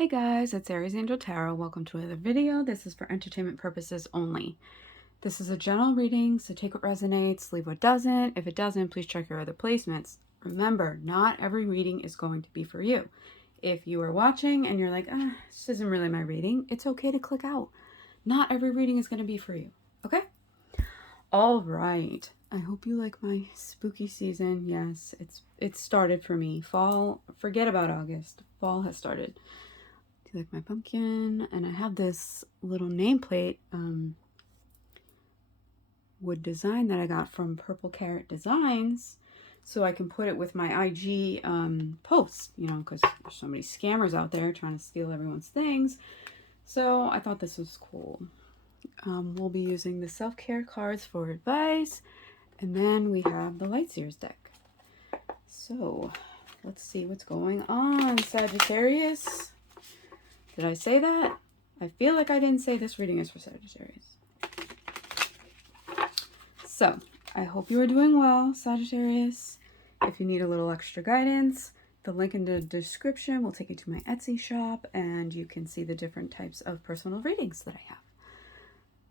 Hey guys, it's Aries Angel Tarot. Welcome to another video. This is for entertainment purposes only. This is a general reading, so take what resonates, leave what doesn't. If it doesn't, please check your other placements. Remember, not every reading is going to be for you. If you are watching and you're like, this isn't really my reading, it's okay to click out. Not every reading is going to be for you, okay? All right. I hope you like my spooky season. Yes, it's started for me. Fall, forget about August. Fall has started. Do you like my pumpkin? And I have this little nameplate wood design that I got from Purple Carrot Designs, so I can put it with my IG posts, you know, because there's so many scammers out there trying to steal everyone's things. So I thought this was cool. We'll be using the self-care cards for advice, and then we have the Lightseers deck. So let's see what's going on, Sagittarius. Did I say that? I feel like I didn't say this reading is for Sagittarius. So, I hope you are doing well, Sagittarius. If you need a little extra guidance, the link in the description will take you to my Etsy shop, and you can see the different types of personal readings that I have.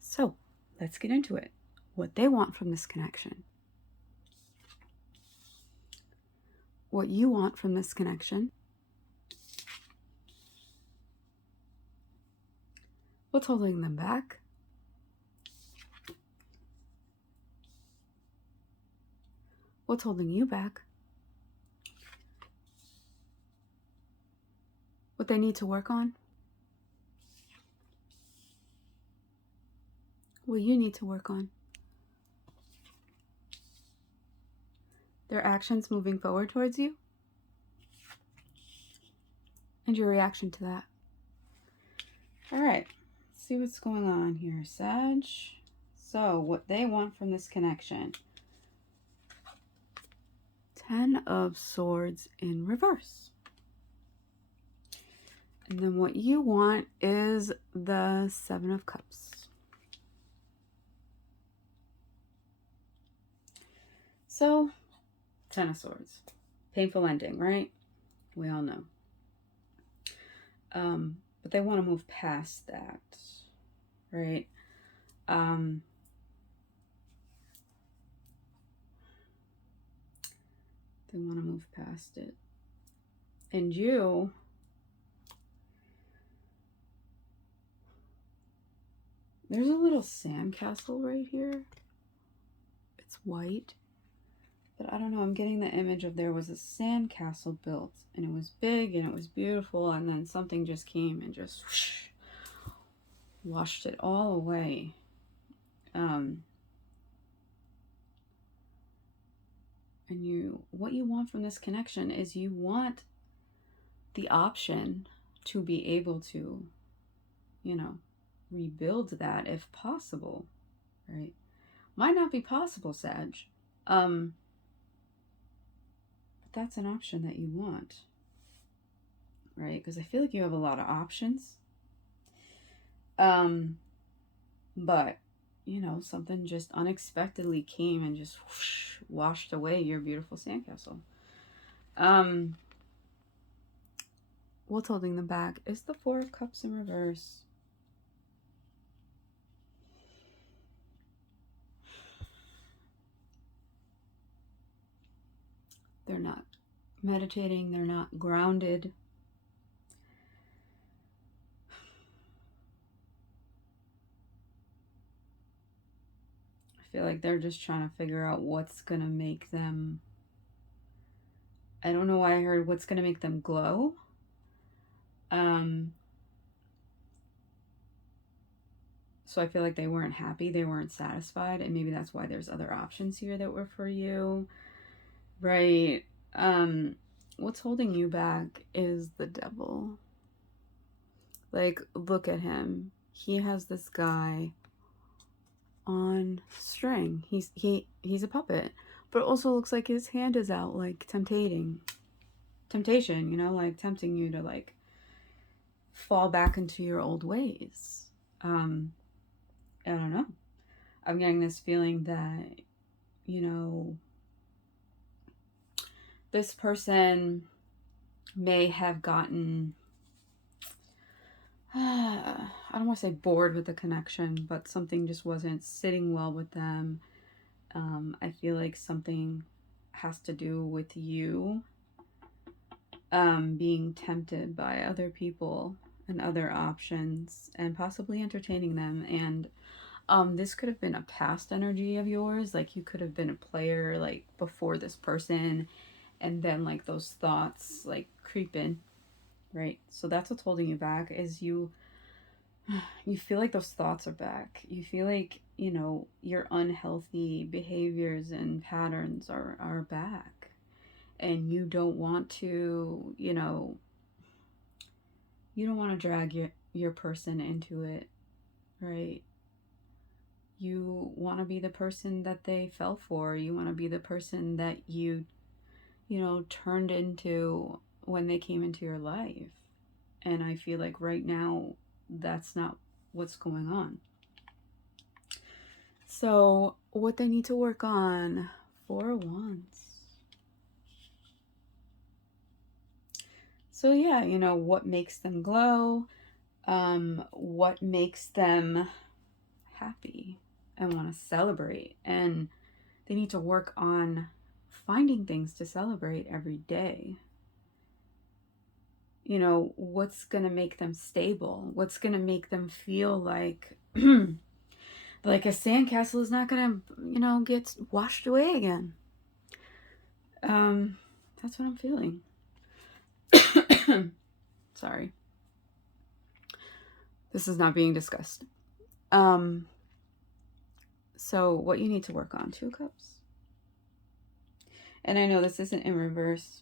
So, let's get into it. What they want from this connection. What you want from this connection. What's holding them back? What's holding you back? What they need to work on? What you need to work on? Their actions moving forward towards you? And your reaction to that. All right, let's see what's going on here, Sag. So, what they want from this connection. 10 of Swords in reverse. And then what you want is the 7 of Cups. So, 10 of Swords. Painful ending, right? We all know. But they want to move past that, right? They want to move past it. And you, there's a little sandcastle right here. It's white. But I don't know, I'm getting the image of there was a sandcastle built, and it was big and it was beautiful, and then something just came and just whoosh, washed it all away. And what you want from this connection is you want the option to be able to, you know, rebuild that if possible, right? Might not be possible, Sag. But that's an option that you want, right? Because I feel like you have a lot of options. But, you know, something just unexpectedly came and just whoosh, washed away your beautiful sandcastle. What's holding them back is the 4 of Cups in reverse. They're not meditating. They're not grounded. I feel like they're just trying to figure out what's going to make them... I don't know why I heard what's going to make them glow. So I feel like they weren't happy. They weren't satisfied. And maybe that's why there's other options here that were for you. Right. What's holding you back is the Devil. Like, look at him. He has this guy on string. He's a puppet, but it also looks like his hand is out, like temptation, you know, like tempting you to like fall back into your old ways. I don't know. I'm getting this feeling that, you know, this person may have gotten I don't want to say bored with the connection, but something just wasn't sitting well with them. I feel like something has to do with you being tempted by other people and other options and possibly entertaining them. And this could have been a past energy of yours. Like you could have been a player like before this person, and then like those thoughts like creep in, right? So that's what's holding you back is you feel like those thoughts are back. You feel like, you know, your unhealthy behaviors and patterns are back. And you don't want to, you don't want to drag your person into it, right? You want to be the person that they fell for. You want to be the person that turned into when they came into your life. And I feel like right now, that's not what's going on. So, what they need to work on, 4 of Wands. So, yeah, what makes them glow, what makes them happy and want to celebrate. And they need to work on finding things to celebrate every day. What's going to make them stable? What's going to make them feel like like a sandcastle is not going to, get washed away again. That's what I'm feeling. Sorry. This is not being discussed. So what you need to work on, 2 cups. And I know this isn't in reverse,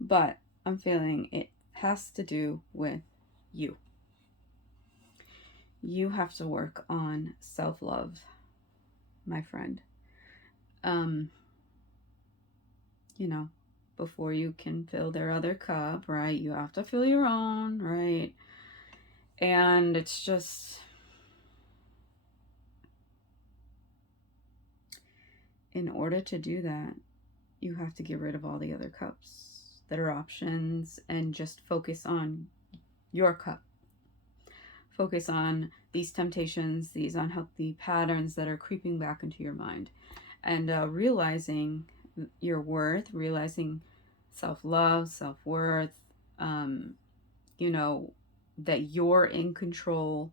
but I'm feeling it has to do with you. You have to work on self-love, my friend. Before you can fill their other cup, right? You have to fill your own, right? And it's just, in order to do that, you have to get rid of all the other cups that are options and just focus on your cup. Focus on these temptations, these unhealthy patterns that are creeping back into your mind, and realizing your worth, realizing self-love, self-worth, that you're in control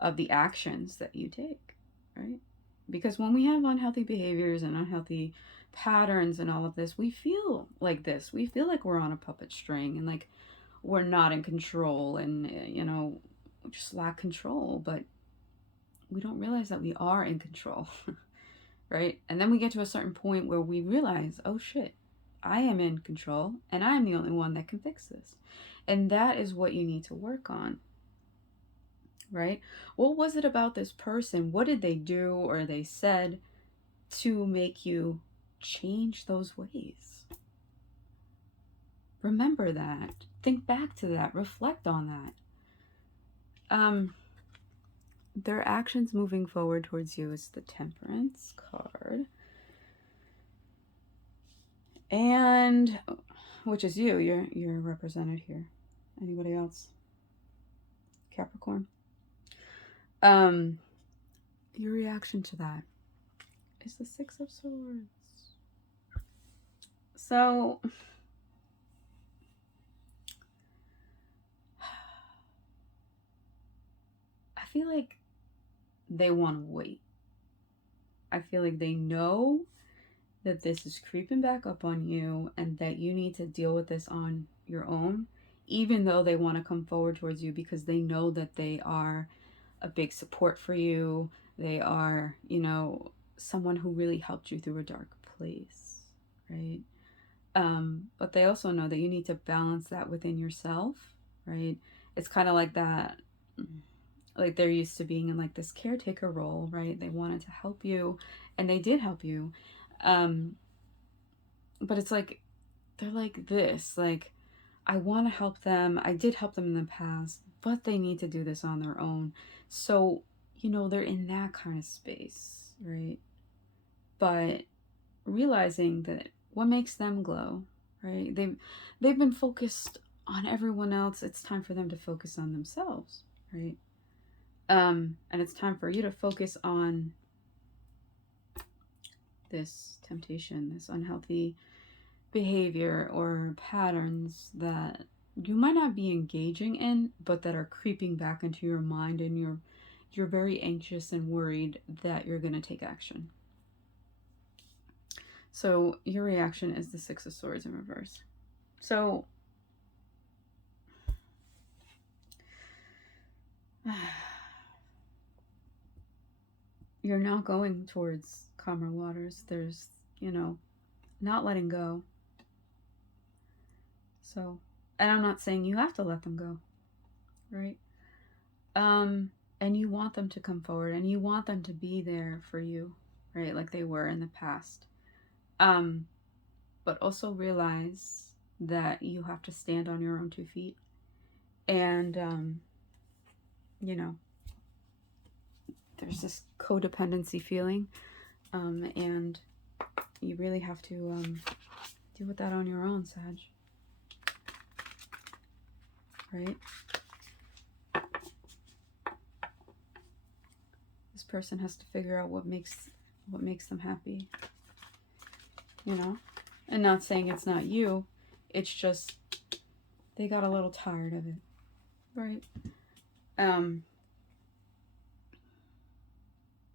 of the actions that you take, right? Because when we have unhealthy behaviors and unhealthy patterns and all of this, we feel like this. We feel like we're on a puppet string and like we're not in control and, we just lack control. But we don't realize that we are in control, right? And then we get to a certain point where we realize, oh shit, I am in control and I'm the only one that can fix this. And that is what you need to work on, right? What was it about this person? What did they do or they said to make you change those ways? Remember that. Think back to that. Reflect on that. Their actions moving forward towards you is the Temperance card. And which is you. You're represented here. Anybody else? Capricorn. Your reaction to that is the 6 of Swords. So I feel like they want to wait. I feel like they know that this is creeping back up on you and that you need to deal with this on your own, even though they want to come forward towards you because they know that they are a big support for you. They are, someone who really helped you through a dark place, right? But they also know that you need to balance that within yourself, right? It's kind of like that, like they're used to being in like this caretaker role, right? They wanted to help you and they did help you. But it's like, they're like this, like, I want to help them. I did help them in the past, but they need to do this on their own. So, they're in that kind of space, right? But realizing that what makes them glow, right? They've been focused on everyone else. It's time for them to focus on themselves, right? And it's time for you to focus on this temptation, this unhealthy behavior or patterns that you might not be engaging in, but that are creeping back into your mind, and you're very anxious and worried that you're going to take action. So your reaction is the Six of Swords in reverse. So you're not going towards calmer waters. There's, not letting go. So, and I'm not saying you have to let them go, right? And you want them to come forward, and you want them to be there for you, right? Like they were in the past. But also realize that you have to stand on your own 2 feet. And, there's this codependency feeling. And you really have to deal with that on your own, Sag. Right? This person has to figure out what makes them happy. And not saying it's not you. It's just they got a little tired of it. Right?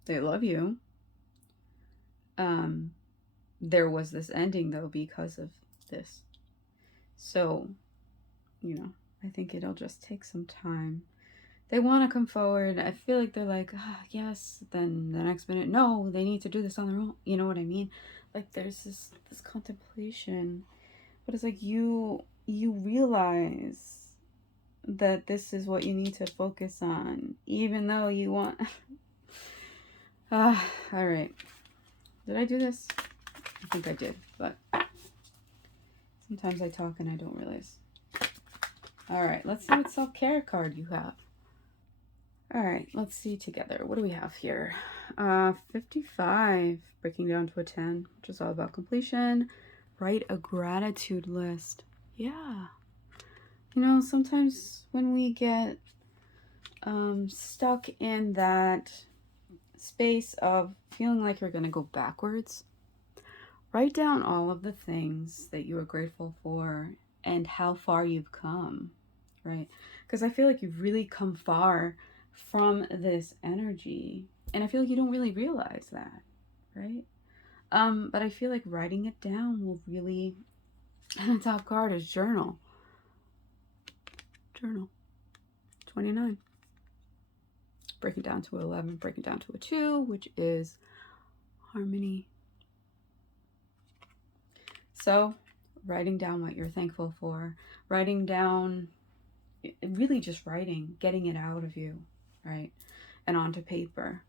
They love you. There was this ending though because of this. So, I think it'll just take some time. They want to come forward. I feel like they're like, yes. Then the next minute, no, they need to do this on their own. You know what I mean? Like there's this contemplation, but it's like you realize that this is what you need to focus on, even though you want. All right. Did I do this? I think I did, but sometimes I talk and I don't realize. All right, let's see what self-care card you have. All right, let's see together. What do we have here? 55, breaking down to a 10, which is all about completion. Write a gratitude list. Yeah. Sometimes when we get stuck in that space of feeling like you're going to go backwards, write down all of the things that you are grateful for and how far you've come, right? Because I feel like you've really come far from this energy, and I feel like you don't really realize that, right? But I feel like writing it down will really, and the top card is journal. Journal. 29. Break it down to 11, break it down to a 2, which is harmony. So, writing down what you're thankful for, writing down, really just writing, getting it out of you, right? And onto paper.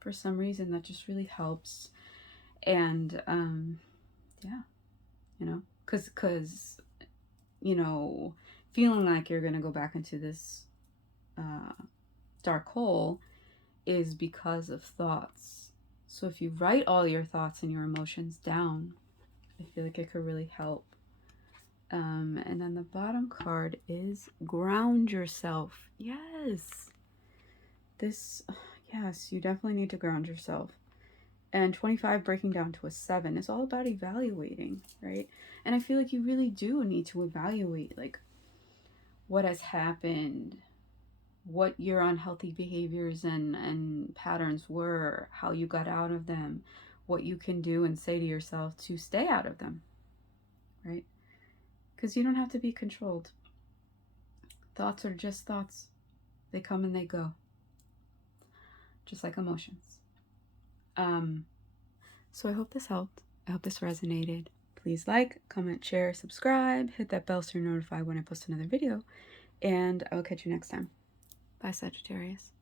For some reason, that just really helps. And, yeah, because, feeling like you're going to go back into this dark hole is because of thoughts. So if you write all your thoughts and your emotions down, I feel like it could really help. And then the bottom card is ground yourself. Yes. Yes, you definitely need to ground yourself. And 25, breaking down to a 7, is all about evaluating, right? And I feel like you really do need to evaluate, like, what has happened, what your unhealthy behaviors and patterns were, how you got out of them, what you can do and say to yourself to stay out of them, right? Because you don't have to be controlled. Thoughts are just thoughts. They come and they go. Just like emotions. So I hope this helped. I hope this resonated. Please like, comment, share, subscribe, hit that bell so you're notified when I post another video, and I will catch you next time. Bye, Sagittarius.